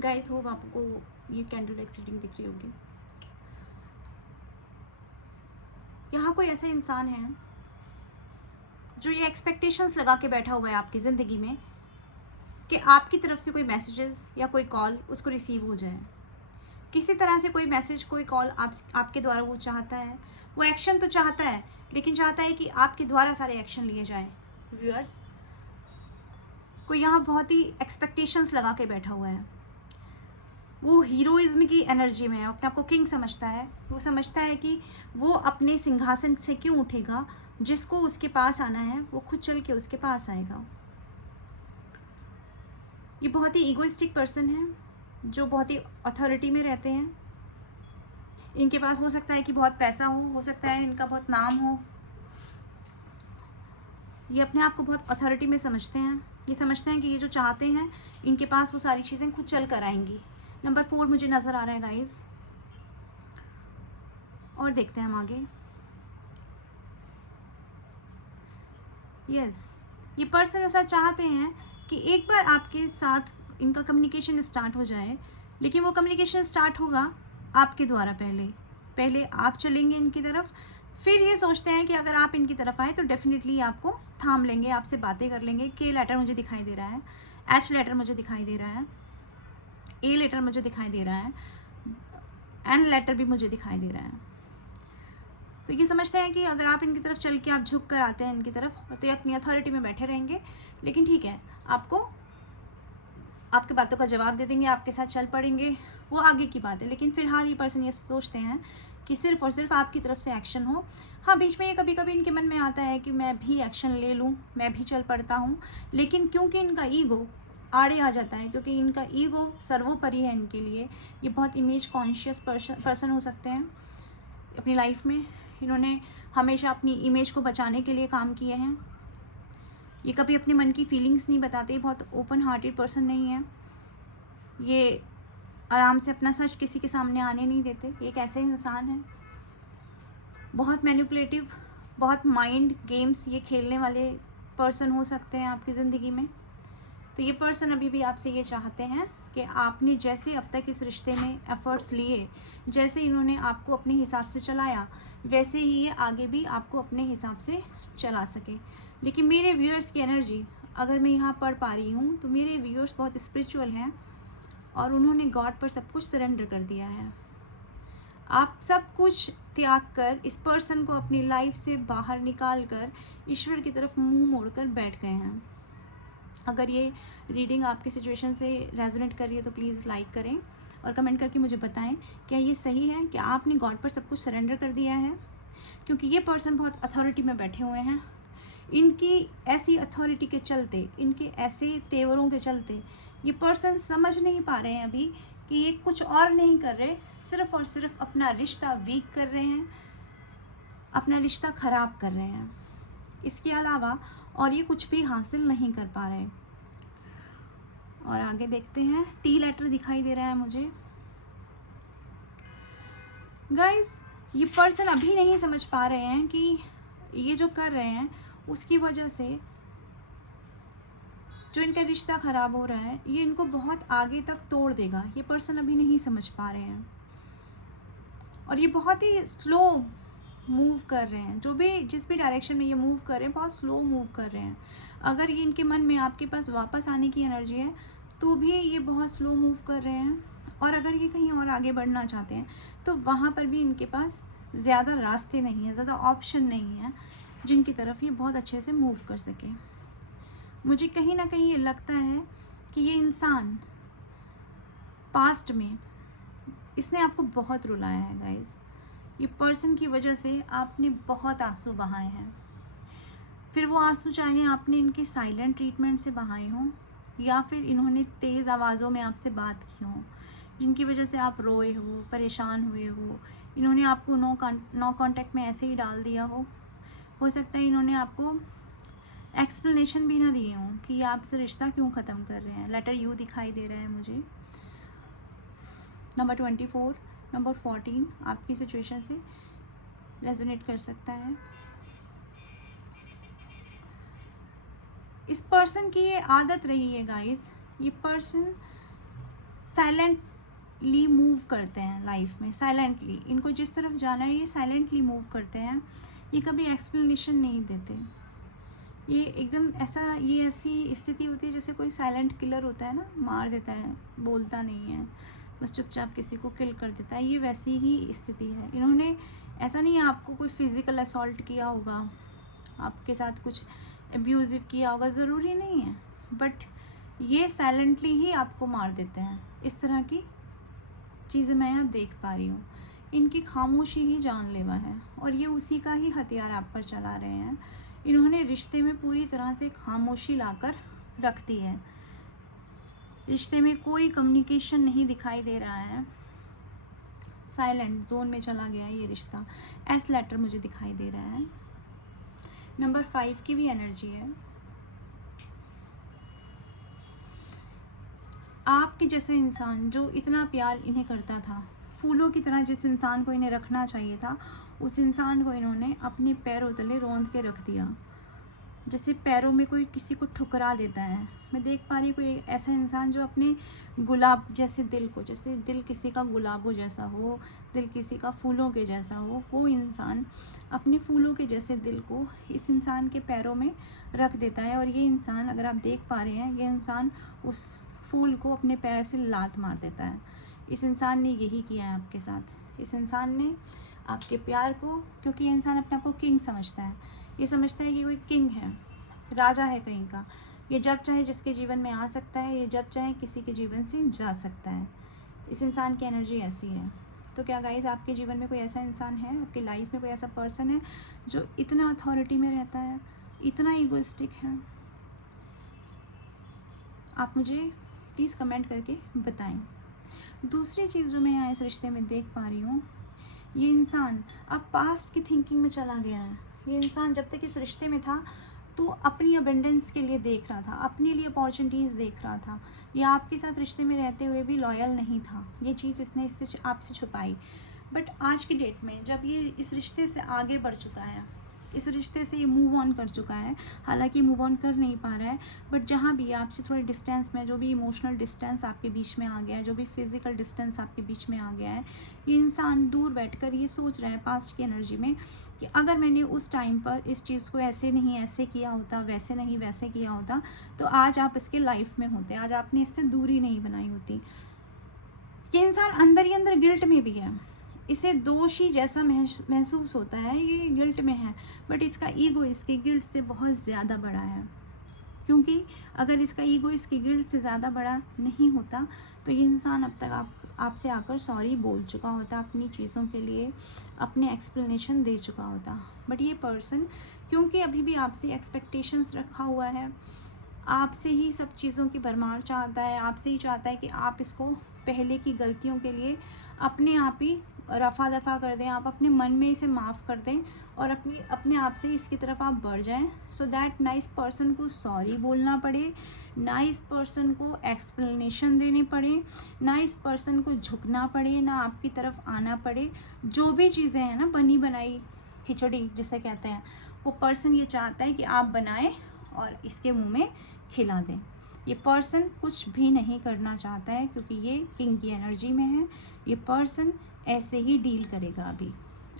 Guys hope आपको ये candle deck reading दिख रही होगी। यहाँ कोई ऐसा इंसान है जो ये एक्सपेक्टेशंस लगा के बैठा हुआ है आपकी ज़िंदगी में कि आपकी तरफ से कोई मैसेजेस या कोई कॉल उसको रिसीव हो जाए। किसी तरह से कोई मैसेज कोई कॉल आपके द्वारा वो चाहता है। वो एक्शन तो चाहता है, लेकिन चाहता है कि आपके द्वारा सारे एक्शन लिए जाएं। व्यूअर्स, कोई यहाँ बहुत ही एक्सपेक्टेशंस लगा के बैठा हुआ है। वो हीरोइज्म की एनर्जी में है, अपने आप को किंग समझता है। वो समझता है कि वो अपने सिंहासन से क्यों उठेगा, जिसको उसके पास आना है वो खुद चल के उसके पास आएगा। ये बहुत ही ईगोइस्टिक पर्सन है जो बहुत ही अथॉरिटी में रहते हैं। इनके पास हो सकता है कि बहुत पैसा हो सकता है इनका बहुत नाम हो। ये अपने आप को बहुत अथॉरिटी में समझते हैं। ये समझते हैं कि ये जो चाहते हैं इनके पास वो सारी चीज़ें खुद चल कर आएंगी। नंबर 4 मुझे नज़र आ रहा है गाइस। और देखते हैं हम आगे। यस, ये पर्सन ऐसा चाहते हैं कि एक बार आपके साथ इनका कम्युनिकेशन स्टार्ट हो जाए, लेकिन वो कम्युनिकेशन स्टार्ट होगा आपके द्वारा। पहले आप चलेंगे इनकी तरफ, फिर ये सोचते हैं कि अगर आप इनकी तरफ आए तो डेफिनेटली आपको थाम लेंगे, आपसे बातें कर लेंगे। के लेटर मुझे दिखाई दे रहा है, एच लेटर मुझे दिखाई दे रहा है, ए लेटर मुझे दिखाई दे रहा है, एन लेटर भी मुझे दिखाई दे रहा है। तो ये समझते हैं कि अगर आप इनकी तरफ चल के आप झुक कर आते हैं इनकी तरफ, तो ये अपनी अथॉरिटी में बैठे रहेंगे। लेकिन ठीक है, आपको आपकी बातों का जवाब दे देंगे, आपके साथ चल पड़ेंगे, वो आगे की बात है। लेकिन फिलहाल ये पर्सन ये सोचते हैं कि सिर्फ और सिर्फ आपकी तरफ से एक्शन हो। हाँ, बीच में ये कभी कभी इनके मन में आता है कि मैं भी एक्शन ले लूँ, मैं भी चल पड़ता हूँ। लेकिन क्योंकि इनका ईगो आड़े आ जाता है, क्योंकि इनका ईगो सर्वोपरि है इनके लिए। ये बहुत इमेज कॉन्शियस पर्सन हो सकते हैं अपनी लाइफ में। इन्होंने हमेशा अपनी इमेज को बचाने के लिए काम किए हैं। ये कभी अपने मन की फीलिंग्स नहीं बताते, बहुत ओपन हार्टेड पर्सन नहीं है ये। आराम से अपना सच किसी के सामने आने नहीं देते। एक ऐसे इंसान है बहुत मैनिपुलेटिव, बहुत माइंड गेम्स ये खेलने वाले पर्सन हो सकते हैं आपकी ज़िंदगी में। तो ये पर्सन अभी भी आपसे ये चाहते हैं कि आपने जैसे अब तक इस रिश्ते में एफर्ट्स लिए, जैसे इन्होंने आपको अपने हिसाब से चलाया, वैसे ही ये आगे भी आपको अपने हिसाब से चला सके। लेकिन मेरे व्यूअर्स की एनर्जी अगर मैं यहाँ पढ़ पा रही हूँ, तो मेरे व्यूअर्स बहुत स्पिरिचुअल हैं और उन्होंने गॉड पर सब कुछ सरेंडर कर दिया है। आप सब कुछ त्याग कर इस पर्सन को अपनी लाइफ से बाहर निकाल कर ईश्वर की तरफ मुंह मोड़कर बैठ गए हैं। अगर ये रीडिंग आपकी सिचुएशन से रेजोनेट कर रही है तो प्लीज़ लाइक करें और कमेंट करके मुझे बताएं क्या ये सही है कि आपने गॉड पर सब कुछ सरेंडर कर दिया है। क्योंकि ये पर्सन बहुत अथॉरिटी में बैठे हुए हैं। इनकी ऐसी अथॉरिटी के चलते, इनके ऐसे तेवरों के चलते ये पर्सन समझ नहीं पा रहे हैं अभी कि ये कुछ और नहीं कर रहे, सिर्फ और सिर्फ अपना रिश्ता वीक कर रहे हैं, अपना रिश्ता ख़राब कर रहे हैं। इसके अलावा और ये कुछ भी हासिल नहीं कर पा रहे। और आगे देखते हैं। टी लेटर दिखाई दे रहा है मुझे। गाइस, ये पर्सन अभी नहीं समझ पा रहे हैं कि ये जो कर रहे हैं उसकी वजह से जो इनका रिश्ता ख़राब हो रहा है ये इनको बहुत आगे तक तोड़ देगा। ये पर्सन अभी नहीं समझ पा रहे हैं और ये बहुत ही स्लो मूव कर रहे हैं। जो भी जिस भी डायरेक्शन में ये मूव कर रहे हैं बहुत स्लो मूव कर रहे हैं। अगर ये इनके मन में आपके पास वापस आने की एनर्जी है तो भी ये बहुत स्लो मूव कर रहे हैं। और अगर ये कहीं और आगे बढ़ना चाहते हैं तो वहाँ पर भी इनके पास ज़्यादा रास्ते नहीं हैं, ज़्यादा ऑप्शन नहीं है जिनकी तरफ ये बहुत अच्छे से मूव कर सकें। मुझे कहीं ना कहीं ये लगता है कि ये इंसान पास्ट में इसने आपको बहुत रुलाया है गाइस। ये पर्सन की वजह से आपने बहुत आंसू बहाए हैं। फिर वो आंसू चाहे आपने इनके साइलेंट ट्रीटमेंट से बहाए हों या फिर इन्होंने तेज़ आवाज़ों में आपसे बात की हो, जिनकी वजह से आप रोए हो, परेशान हुए हो। इन्होंने आपको नो कांटेक्ट में ऐसे ही डाल दिया हो सकता है इन्होंने आपको एक्सप्लेनेशन भी ना दिए हों कि आपसे रिश्ता क्यों ख़त्म कर रहे हैं। लेटर यू दिखाई दे रहा है मुझे। नंबर 24, नंबर 14 आपकी सिचुएशन से रेजोनेट कर सकता है। इस पर्सन की ये आदत रही है गाइस। ये पर्सन साइलेंटली मूव करते हैं लाइफ में, साइलेंटली। इनको जिस तरफ जाना है ये साइलेंटली मूव करते हैं, ये कभी एक्सप्लेनेशन नहीं देते। ये एकदम ऐसा, ये ऐसी स्थिति होती है जैसे कोई साइलेंट किलर होता है ना, मार देता है, बोलता नहीं है, बस चुपचाप किसी को किल कर देता है, ये वैसी ही स्थिति है। इन्होंने ऐसा नहीं है आपको कोई फिज़िकल असॉल्ट किया होगा, आपके साथ कुछ अब्यूज़िव किया होगा, ज़रूरी नहीं है, बट ये साइलेंटली ही आपको मार देते हैं। इस तरह की चीज़ें मैं यहाँ देख पा रही हूँ। इनकी खामोशी ही जानलेवा है और ये उसी का ही हथियार आप पर चला रहे हैं। इन्होंने रिश्ते में पूरी तरह से खामोशी लाकर रख दी है। रिश्ते में कोई कम्युनिकेशन नहीं दिखाई दे रहा है, साइलेंट जोन में चला गया ये रिश्ता। एस लेटर मुझे दिखाई दे रहा है। नंबर 5 की भी एनर्जी है। आपके जैसा इंसान जो इतना प्यार इन्हें करता था, फूलों की तरह जिस इंसान को इन्हें रखना चाहिए था, उस इंसान को इन्होंने अपने पैरों तले रौंद के रख दिया। जैसे पैरों में कोई किसी को ठुकरा देता है। मैं देख पा रही हूँ कोई ऐसा इंसान जो अपने गुलाब जैसे दिल को, जैसे दिल किसी का गुलाबों जैसा हो, दिल किसी का फूलों के जैसा हो, वो इंसान अपने फूलों के जैसे दिल को इस इंसान के पैरों में रख देता है। और ये इंसान, अगर आप देख पा रहे हैं, ये इंसान उस फूल को अपने पैर से लात मार देता है। इस इंसान ने यही किया है आपके साथ। इस इंसान ने आपके प्यार को, क्योंकि ये इंसान अपने आप को किंग समझता है, ये समझता है कि कोई किंग है, राजा है कहीं का, ये जब चाहे जिसके जीवन में आ सकता है, ये जब चाहे किसी के जीवन से जा सकता है। इस इंसान की एनर्जी ऐसी है। तो क्या गाइस, आपके जीवन में कोई ऐसा इंसान है, आपकी लाइफ में कोई ऐसा पर्सन है जो इतना अथॉरिटी में रहता है, इतना ईगोइस्टिक है? आप मुझे प्लीज़ कमेंट करके बताएं। दूसरी चीज़ जो मैं यहाँ इस रिश्ते में देख पा रही हूँ, ये इंसान अब पास्ट की थिंकिंग में चला गया है। ये इंसान जब तक इस रिश्ते में था तो अपनी अबेंडेंस के लिए देख रहा था, अपने लिए अपॉर्चुनिटीज़ देख रहा था। ये आपके साथ रिश्ते में रहते हुए भी लॉयल नहीं था। ये चीज़ इसने इससे आपसे छुपाई। बट आज की डेट में जब ये इस रिश्ते से आगे बढ़ चुका है, इस रिश्ते से ये मूव ऑन कर चुका है, हालांकि मूव ऑन कर नहीं पा रहा है, बट जहाँ भी आपसे थोड़े डिस्टेंस में, जो भी इमोशनल डिस्टेंस आपके बीच में आ गया है, जो भी फिजिकल डिस्टेंस आपके बीच में आ गया है, ये इंसान दूर बैठकर ये सोच रहा है पास्ट की एनर्जी में कि अगर मैंने उस टाइम पर इस चीज़ को ऐसे नहीं ऐसे किया होता, वैसे नहीं वैसे किया होता, तो आज आप इसके लाइफ में होते, आज आपने इससे दूरी नहीं बनाई होती। ये इंसान अंदर ही अंदर गिल्ट में भी है, इसे दोषी जैसा महसूस होता है, ये गिल्ट में है, बट इसका ईगो इसके गिल्ट से बहुत ज़्यादा बड़ा है। क्योंकि अगर इसका ईगो इसके गिल्ट से ज़्यादा बड़ा नहीं होता तो ये इंसान अब तक आपसे आकर सॉरी बोल चुका होता, अपनी चीज़ों के लिए अपने एक्सप्लेनेशन दे चुका होता। बट ये पर्सन क्योंकि अभी भी आपसे एक्सपेक्टेशंस रखा हुआ है, आपसे ही सब चीज़ों की भरमार चाहता है, आपसे ही चाहता है कि आप इसको पहले की गलतियों के लिए अपने आप ही रफ़ा दफ़ा कर दें, आप अपने मन में इसे माफ़ कर दें और अपने आप से इसकी तरफ आप बढ़ जाएं, सो दैट नाइस पर्सन को सॉरी बोलना पड़े, नाइस पर्सन को एक्सप्लेनेशन देने पड़े, नाइस पर्सन को झुकना पड़े, ना आपकी तरफ आना पड़े। जो भी चीज़ें हैं ना, बनी बनाई खिचड़ी जिसे कहते हैं, वो पर्सन ये चाहता है कि आप बनाएं और इसके मुंह में खिला दें। ये पर्सन कुछ भी नहीं करना चाहता है क्योंकि ये किंग की एनर्जी में है। ये पर्सन ऐसे ही डील करेगा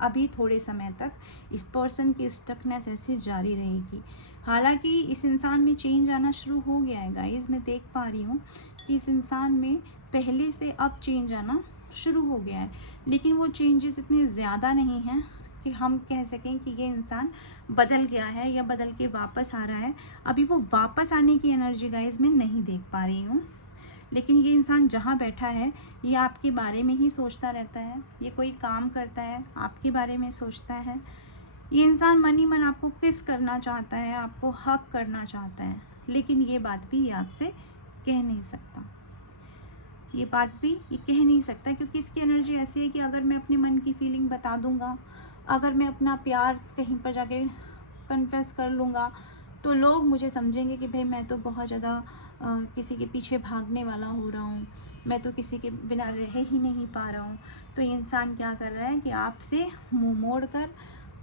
अभी थोड़े समय तक इस पर्सन की स्टकनेस ऐसे जारी रहेगी। हालांकि इस इंसान में चेंज आना शुरू हो गया है गाइस, मैं देख पा रही हूँ कि इस इंसान में पहले से अब चेंज आना शुरू हो गया है, लेकिन वो चेंजेस इतने ज़्यादा नहीं हैं कि हम कह सकें कि ये इंसान बदल गया है या बदल के वापस आ रहा है। अभी वो वापस आने की एनर्जी गाइस मैं नहीं देख पा रही हूँ, लेकिन ये इंसान जहाँ बैठा है ये आपके बारे में ही सोचता रहता है। ये कोई काम करता है आपके बारे में सोचता है। ये इंसान मन ही मन आपको किस करना चाहता है, आपको हक करना चाहता है, लेकिन ये बात भी ये आपसे कह नहीं सकता। ये बात भी ये कह नहीं सकता क्योंकि इसकी एनर्जी ऐसी है कि अगर मैं अपने मन की फीलिंग बता दूंगा, अगर मैं अपना प्यार कहीं पर जाके कन्फेस कर लूँगा, तो लोग मुझे समझेंगे कि भाई मैं तो बहुत ज़्यादा किसी के पीछे भागने वाला हो रहा हूँ, मैं तो किसी के बिना रह ही नहीं पा रहा हूँ। तो ये इंसान क्या कर रहा है कि आपसे मुँह मोड़ कर,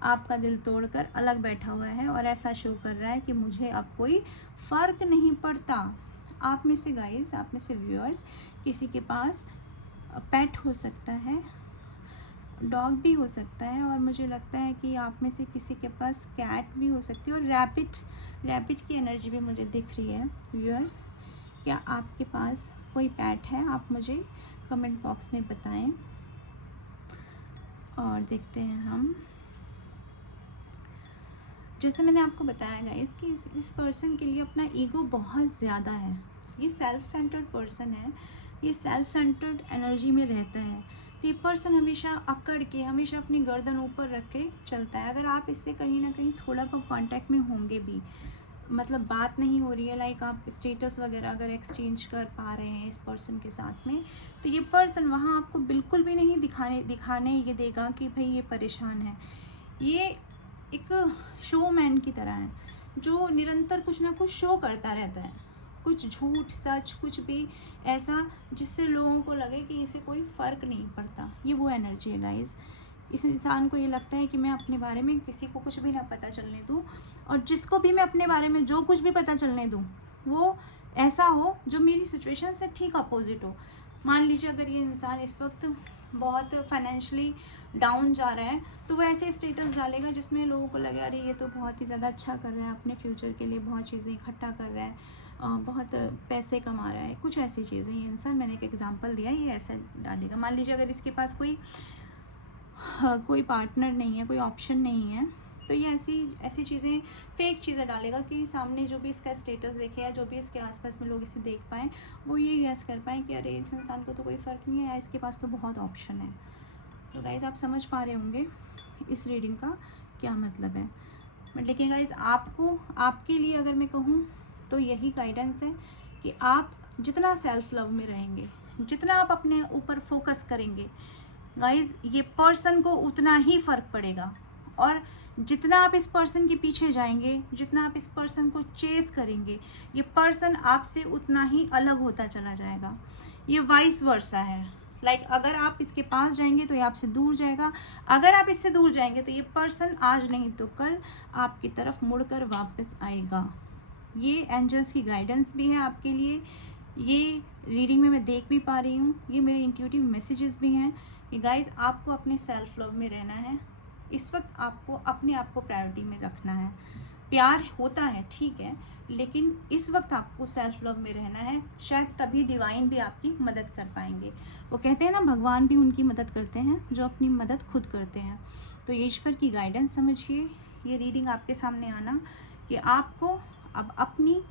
आपका दिल तोड़कर अलग बैठा हुआ है और ऐसा शो कर रहा है कि मुझे अब कोई फ़र्क नहीं पड़ता, आप में से गाइस, आप में से व्यूअर्स, किसी के पास पेट हो सकता है, डॉग भी हो सकता है, और मुझे लगता है कि आप में से किसी के पास कैट भी हो सकती है, और रैबिट की एनर्जी भी मुझे दिख रही है व्यूअर्स। क्या आपके पास कोई पेट है? आप मुझे कमेंट बॉक्स में बताएं। और देखते हैं हम, जैसे मैंने आपको बताया गाइस कि इस पर्सन के लिए अपना ईगो बहुत ज़्यादा है। ये सेल्फ सेंटर्ड पर्सन है, ये सेल्फ सेंटर्ड एनर्जी में रहता है। तो ये पर्सन हमेशा अकड़ के, हमेशा अपनी गर्दन ऊपर रख के चलता है। अगर आप इससे कहीं ना कहीं थोड़ा बहुत कांटेक्ट में होंगे भी, मतलब बात नहीं हो रही है, लाइक आप स्टेटस वगैरह अगर एक्सचेंज कर पा रहे हैं इस पर्सन के साथ में, तो ये पर्सन वहाँ आपको बिल्कुल भी नहीं दिखाने ये देगा कि भाई ये परेशान है। ये एक शोमैन की तरह है, जो निरंतर कुछ ना कुछ शो करता रहता है, कुछ झूठ सच कुछ भी ऐसा जिससे लोगों को लगे कि इसे कोई फ़र्क नहीं पड़ता। ये वो एनर्जी है गाइस। इस इंसान को ये लगता है कि मैं अपने बारे में किसी को कुछ भी ना पता चलने दूँ, और जिसको भी मैं अपने बारे में जो कुछ भी पता चलने दूँ वो ऐसा हो जो मेरी सिचुएशन से ठीक अपोजिट हो। मान लीजिए अगर ये इंसान इस वक्त बहुत फाइनेंशियली डाउन जा रहा है, तो वो ऐसे स्टेटस डालेगा जिसमें लोगों को लगे अरे ये तो बहुत ही ज़्यादा अच्छा कर रहा है, अपने फ्यूचर के लिए बहुत चीज़ें इकट्ठा कर रहा है, बहुत पैसे कमा रहा है, कुछ ऐसी चीज़ें। ये इंसान, मैंने एक एग्जांपल दिया, ये ऐसा डालेगा। मान लीजिए अगर इसके पास कोई पार्टनर नहीं है, कोई ऑप्शन नहीं है, तो ये ऐसी चीज़ें, फेक चीज़ें डालेगा कि सामने जो भी इसका स्टेटस देखे या जो भी इसके आसपास में लोग इसे देख पाएँ, वो ये गैस कर पाएँ कि अरे इस इंसान को तो कोई फ़र्क नहीं है या इसके पास तो बहुत ऑप्शन है। तो गाइज़ आप समझ पा रहे होंगे इस रीडिंग का क्या मतलब है। लेकिन गाइज़ आपको, आपके लिए अगर मैं कहूँ तो यही गाइडेंस है कि आप जितना सेल्फ लव में रहेंगे, जितना आप अपने ऊपर फोकस करेंगे गाइज़, ये पर्सन को उतना ही फ़र्क पड़ेगा। और जितना आप इस पर्सन के पीछे जाएंगे, जितना आप इस पर्सन को चेस करेंगे, ये पर्सन आपसे उतना ही अलग होता चला जाएगा। ये वाइस वर्सा है, लाइक अगर आप इसके पास जाएंगे तो ये आपसे दूर जाएगा, अगर आप इससे दूर जाएंगे तो ये पर्सन आज नहीं तो कल आपकी तरफ मुड़कर वापस आएगा। ये एंजल्स की गाइडेंस भी है आपके लिए, ये रीडिंग में मैं देख भी पा रही हूँ, ये मेरे इंट्यूटिव मैसेजेस भी हैं कि गाइज़ आपको अपने सेल्फ लव में रहना है। इस वक्त आपको अपने आप को प्रायोरिटी में रखना है। प्यार होता है ठीक है, लेकिन इस वक्त आपको सेल्फ लव में रहना है। शायद तभी डिवाइन भी आपकी मदद कर पाएंगे। वो कहते हैं ना, भगवान भी उनकी मदद करते हैं जो अपनी मदद खुद करते हैं। तो ईश्वर की गाइडेंस समझिए ये रीडिंग आपके सामने आना कि आपको अब अपनी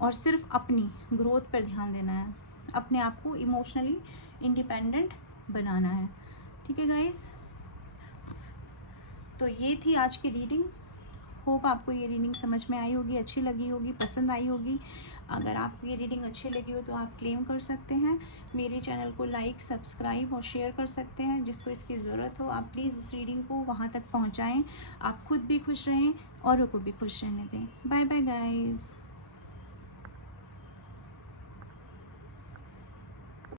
और सिर्फ अपनी ग्रोथ पर ध्यान देना है, अपने आप को इमोशनली इंडिपेंडेंट बनाना है। ठीक है गाइस, तो ये थी आज की रीडिंग। होप आपको ये रीडिंग समझ में आई होगी, अच्छी लगी होगी, पसंद आई होगी। अगर आपको ये रीडिंग अच्छी लगी हो तो आप क्लेम कर सकते हैं। मेरे चैनल को लाइक, सब्सक्राइब और शेयर कर सकते हैं। जिसको इसकी ज़रूरत हो आप प्लीज़ उस रीडिंग को वहाँ तक पहुँचाएँ। आप खुद भी खुश रहें, औरों को भी खुश रहने दें। Bye bye guys.